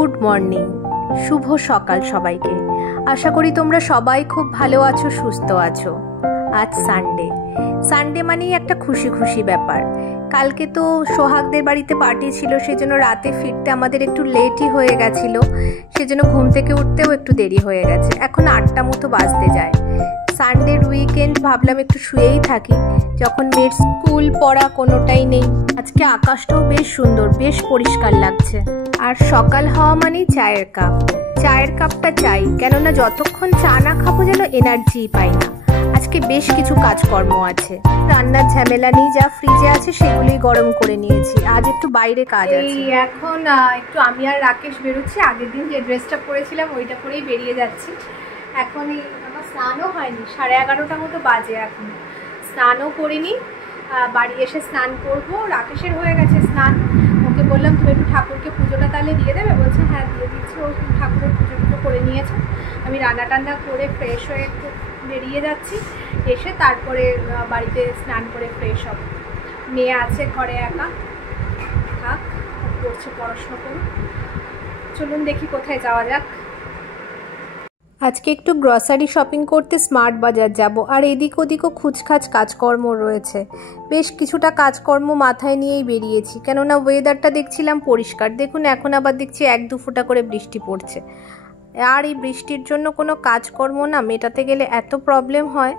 Good morning, শুভ সকাল সবাইকে। আশা করি তোমরা সবাই খুব ভালো আছো, সুস্থ আছো। আজ সানডে মানেই একটা খুশি খুশি ব্যাপার। কালকে তো সোহাগদের বাড়িতে পার্টি ছিল, সেজন্য রাতে ফিরতে আমাদের একটু লেটই হয়ে গেছিল, সেজন্য ঘুম থেকে উঠতেও একটু দেরি হয়ে গেছে। এখন 8টা মতো বাজতে যায়। সানডের উইকেন্ড, ভাবলাম একটু শুয়েই থাকি, যখন মেয়ের স্কুল পড়া কোনোটাই নেই। আজকে আকাশটাও বেশ সুন্দর, বেশ পরিষ্কার লাগছে। আর সকাল হওয়া মানেই চায়ের কাপটা চাই, কেননা যতক্ষণ চা না খাবো যেন এনার্জি পাই না। আজকে বেশ কিছু কাজকর্ম আছে, রান্নার ঝামেলা নেই, যা ফ্রিজে আছে সেগুলোই গরম করে নিয়েছি। আজ একটু বাইরে কাজ আছে। এখন একটু আমি আর রাকেশ বেরোচ্ছি। আগের দিন যে ড্রেসটা পরেছিলাম ওইটা পরেই বেরিয়ে যাচ্ছি। এখনই আমার স্নানও হয়নি, 11:30 মতো বাজে, এখন স্নানও করিনি। বাড়ি এসে স্নান করবো। রাকেশের হয়ে গেছে স্নান, ওকে বললাম তুমি একটু ঠাকুরকে পুজোটা তাহলে দিয়ে দেবে, বলছে হ্যাঁ দিয়ে দিচ্ছি। ও ঠাকুরের পুজো করে নিয়েছে। আমি রান্না টান্না করে ফ্রেশ হয়ে একটু বেরিয়ে যাচ্ছি, এসে তারপরে বাড়িতে স্নান করে ফ্রেশ হব। মেয়ে আছে ঘরে একা, থাক, পড়ছে, পড়াশোনা করুন। চলুন দেখি কোথায় যাওয়া যাক। আজকে একটু গ্রসারি শপিং করতে স্মার্ট বাজার যাব, আর এদিক ওদিকও খুচখাচ কাজকর্ম রয়েছে। বেশ কিছুটা কাজকর্ম মাথায় নিয়েই বেরিয়েছি, কেননা ওয়েদারটা দেখছিলাম পরিষ্কার। দেখুন এখন আবার দেখছি 1-2 ফোঁটা করে বৃষ্টি পড়ছে। আর এই বৃষ্টির জন্য কোনো কাজকর্ম না মেটাতে গেলে এত প্রবলেম হয়।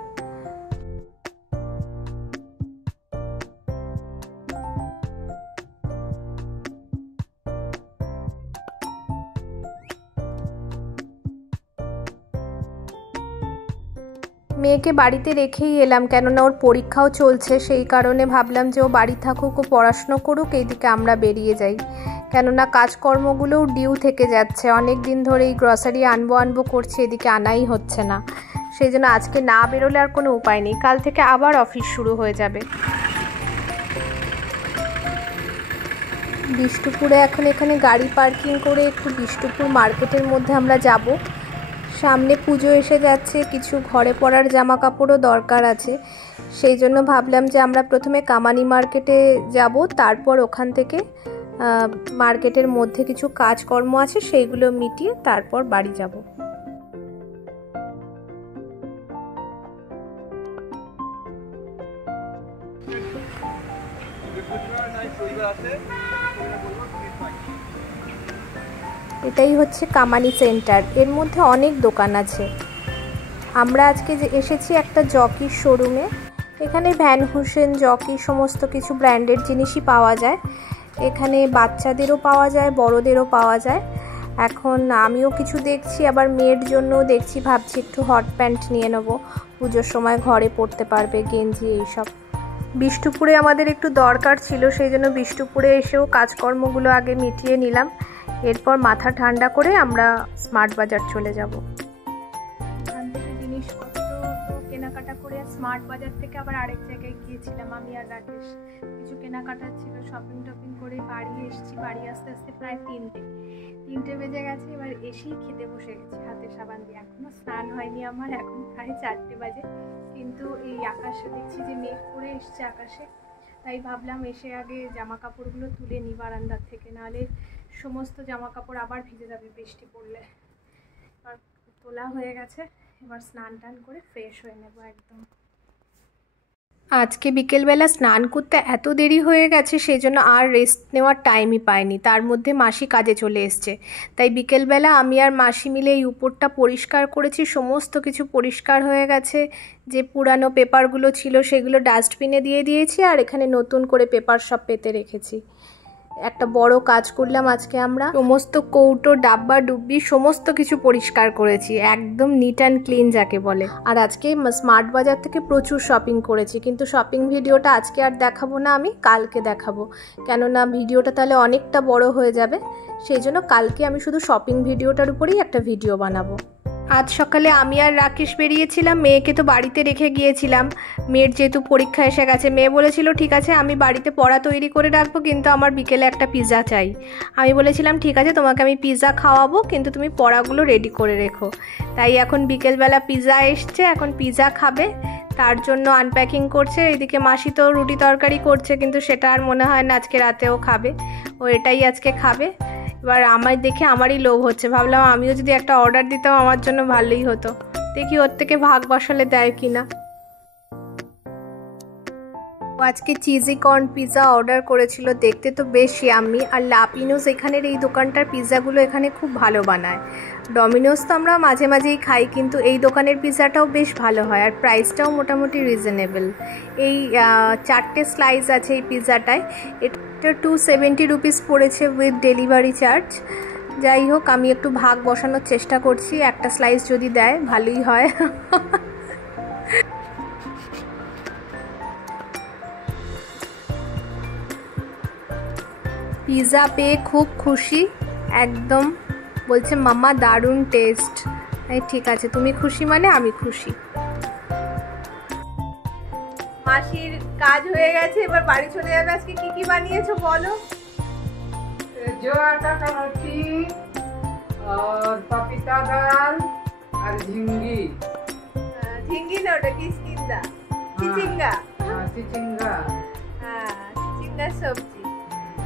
মেয়েকে বাড়িতে রেখেই এলাম, কেননা ওর পরীক্ষাও চলছে, সেই কারণে ভাবলাম যে ও বাড়ি থাকুক, ও পড়াশুনো করুক, এইদিকে আমরা বেরিয়ে যাই। কেননা কাজকর্মগুলোও ডিউ থেকে যাচ্ছে, অনেক দিন ধরে এই গ্রসারি আনবো করছি, এদিকে আনাই হচ্ছে না। সেই জন্য আজকে না বেরোলে আর কোনো উপায় নেই, কাল থেকে আবার অফিস শুরু হয়ে যাবে। বিষ্টুপুরে এখন এখানে গাড়ি পার্কিং করে একটু বিষ্টুপুর মার্কেটের মধ্যে আমরা যাব। সামনে পুজো এসে যাচ্ছে, কিছু ঘরে পরার জামা কাপড়ও দরকার আছে। সেই জন্য ভাবলাম যে আমরা প্রথমে কামানি মার্কেটে যাব, তারপর ওখান থেকে মার্কেটের মধ্যে কিছু কাজকর্ম আছে সেইগুলো মিটিয়ে তারপর বাড়ি যাব। এটাই হচ্ছে কামানি সেন্টার, এর মধ্যে অনেক দোকান আছে। আমরা আজকে যে এসেছি একটা জকির শোরুমে। এখানে ভ্যান হুসেন, জকি সমস্ত কিছু ব্র্যান্ডের জিনিসই পাওয়া যায়। এখানে বাচ্চাদেরও পাওয়া যায়, বড়দেরও পাওয়া যায়। এখন আমিও কিছু দেখছি, আবার মেয়ের জন্যও দেখছি, ভাবছি একটু হট প্যান্ট নিয়ে নেবো, পুজোর সময় ঘরে পরতে পারবে, গেঞ্জি এইসব। বিষ্টুপুরে আমাদের একটু দরকার ছিল, সেই জন্য বিষ্টুপুরে এসেও কাজকর্মগুলো আগে মিটিয়ে নিলাম। এরপর মাথা ঠান্ডা করে আমরা স্মার্ট বাজার চলে যাব। এখান থেকে জিনিসপত্র কেনাকাটা করে স্মার্ট বাজার থেকে আবার আরেক জায়গায় গিয়েছিলাম আমি আর রাকেশ। কিছু কেনাকাটা ছিল, শপিং টপিং করে বাড়ি এসেছি। বাড়ি আস্তে আস্তে প্রায় 3টে বেজে গেছে। এবার এসেই খেতে বসে গেছি হাতে সাবান দিয়ে। এখনও স্নান হয়নি আমার, এখন প্রায় 4টে বাজে। কিন্তু এই আকাশে দেখছি যে মেঘ করে এসছে আকাশে, তাই ভাবলাম এসে আগে জামা কাপড়গুলো তুলে নিই বারান্দার থেকে, নাহলে সমস্ত জামা কাপড় আবার ভিজে যাবে বৃষ্টি পড়লে। আর তোলা হয়ে গেছে, এবার স্নান টান করে ফ্রেশ হয়ে নেব একদম। আজকে বিকেলবেলা স্নান করতে এত দেরি হয়ে গেছে, সেই জন্য আর রেস্ট নেওয়ার টাইমই পাইনি। তার মধ্যে মাসি কাজে চলে এসছে, তাই বিকেলবেলা আমি আর মাসি মিলে এই উপরটা পরিষ্কার করেছি। সমস্ত কিছু পরিষ্কার হয়ে গেছে। যে পুরানো পেপারগুলো ছিল সেগুলো ডাস্টবিনে দিয়ে দিয়েছি, আর এখানে নতুন করে পেপার সব পেতে রেখেছি। একটা বড় কাজ করলাম আজকে আমরা। সমস্ত কৌটো, ডাব্বা ডুব্বি সমস্ত কিছু পরিষ্কার করেছি, একদম নিট অ্যান্ড ক্লিন যাকে বলে। আর আজকে স্মার্ট বাজার থেকে প্রচুর শপিং করেছি, কিন্তু শপিং ভিডিওটা আজকে আর দেখাবো না, আমি কালকে দেখাবো, কেননা ভিডিওটা তাহলে অনেকটা বড় হয়ে যাবে। সেই জন্য কালকে আমি শুধু শপিং ভিডিওটার উপরেই একটা ভিডিও বানাবো। আজ সকালে আমি আর রাকেশ বেরিয়েছিলাম, মেয়েকে তো বাড়িতে রেখে গিয়েছিলাম। মেয়ের যেহেতু পরীক্ষা এসে গেছে, মেয়ে বলেছিল ঠিক আছে আমি বাড়িতে পড়া তৈরি করে রাখবো, কিন্তু আমার বিকেলে একটা পিৎজা চাই। আমি বলেছিলাম ঠিক আছে তোমাকে আমি পিৎজা খাওয়াবো, কিন্তু তুমি পড়াগুলো রেডি করে রেখো। তাই এখন বিকেলবেলা পিৎজা এসছে, এখন পিৎজা খাবে, তার জন্য আনপ্যাকিং করছে। এদিকে মাসি তো রুটি তরকারি করছে, কিন্তু সেটা আর মনে হয় না আজকে রাতেও খাবে, ও এটাই আজকে খাবে। এবার আমায় দেখে আমারই লোভ হচ্ছে, ভাবলাম আমিও যদি একটা অর্ডার দিতাম আমার জন্য ভালোই হতো। দেখি ওর থেকে ভাগ বসালে দেয় কিনা। আজকে চিজি কর্ন পিৎজা অর্ডার করেছিল, দেখতে তো বেশ ইয়াম্মি। আর লাপিনোস এখানের এই দোকানটার পিৎজাগুলো এখানে খুব ভালো বানায়। ডমিনোস তো আমরা মাঝে মাঝেই খাই, কিন্তু এই দোকানের পিৎজাটাও বেশ ভালো হয় আর প্রাইসটাও মোটামুটি রিজনেবল। এই 4টে স্লাইস আছে এই পিৎজাটায়। এটা 270 রুপিস পড়েছে উইথ ডেলিভারি চার্জ। যাই হোক, আমি একটু ভাগ বসানোর চেষ্টা করছি, একটা স্লাইস যদি দেয় ভালোই হয়। পিৎজা পেয়ে খুব খুশি একদম, বলছে মাম্মা দারুণ টেস্ট। ঠিক আছে, তুমি খুশি মানে আমি খুশি। মাসির কাজ হয়ে গেছে, এবার বাড়ি চলে যাবে। আজকে কি কি বানিয়েছো বলো? जो आटा का रोटी और पपीता दाल और झिंगी। ঝিঙ্গি না, ওটা কিসকিন্দা, চিচিঙ্গা। चिचिंगा। হ্যাঁ, চিচিঙ্গার সবজি।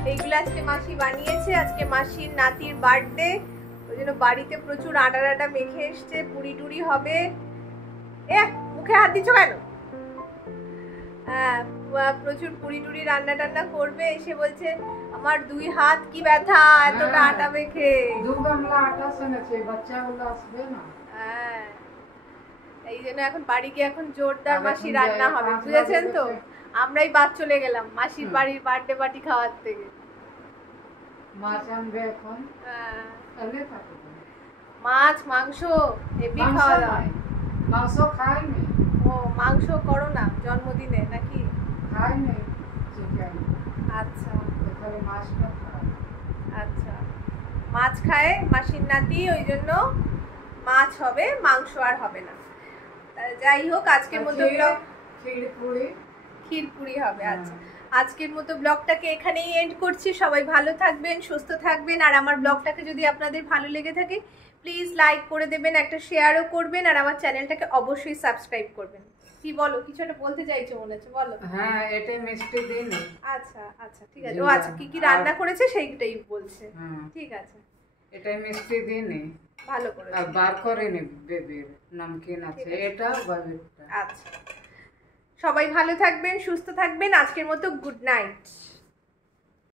এইগুলো আজকে মাসি বানিয়েছে। আজকে মাসির নাতির বার্থডে, ওই জন্য বাড়িতে প্রচুর আটা মেখে এসছে, পুরি টুরি হবে। মুখে হাত দিচ্ছ কেন? হ্যাঁ, প্রচুর পুরি টুরি রান্না টান্না করবে। এসে বলছে আমার 2 হাত কি ব্যথা এতটা আটা মেখে। 2 গামলা আটা সেনেছে, বাচ্চাগুলো আসবে না। হ্যাঁ, এই জন্য এখন বাড়ি গিয়ে এখন জোরদার মাসি রান্না হবে, বুঝেছেন তো? আমরাই বাদ চলে গেলাম মাসির বাড়ির বার্থডে পার্টি খাওয়ার থেকে। মাছ আনবে এখন। হ্যাঁ, তাহলে থাকবে মাছ মাংস হেভি খাওয়া দাওয়া। মাংস খাই নি। ও, মাংস করো না জন্মদিনে নাকি? খাই নি চিকেন। আচ্ছা তাহলে মাছটা খাই। আচ্ছা, মাছ খায় মাসির নাতি, ওই জন্য মাছ হবে, মাংস আর হবে না। যাই হোক, আজকের মতো ব্লগ ক্ষীরপুরি হবে। আচ্ছা, আজকের মতো ব্লগটাকে এখানেই এন্ড করছি। সবাই ভালো থাকবেন, সুস্থ থাকবেন। আর আমার ব্লগটাকে যদি আপনাদের ভালো লেগে থাকে প্লিজ লাইক করে দেবেন, একটা শেয়ারও করবেন, আর আমার চ্যানেলটাকে অবশ্যই সাবস্ক্রাইব করবেন। কি বলো, কিছু একটা বলতে চাইছো মনে হচ্ছে, বলো। হ্যাঁ, এটা মিষ্টি দিন। আচ্ছা আচ্ছা, ঠিক আছে। ও আচ্ছা, কি কি রান্না করেছে সেইটাই বলছে। ঠিক আছে, এটাই মিষ্টি দিন ভালো করে। আর বার করে নি বেবির নামকিন আছে এটা বাবিরটা। আচ্ছা, সবাই ভালো থাকবেন, সুস্থ থাকবেন। আজকের মতো গুড নাইট।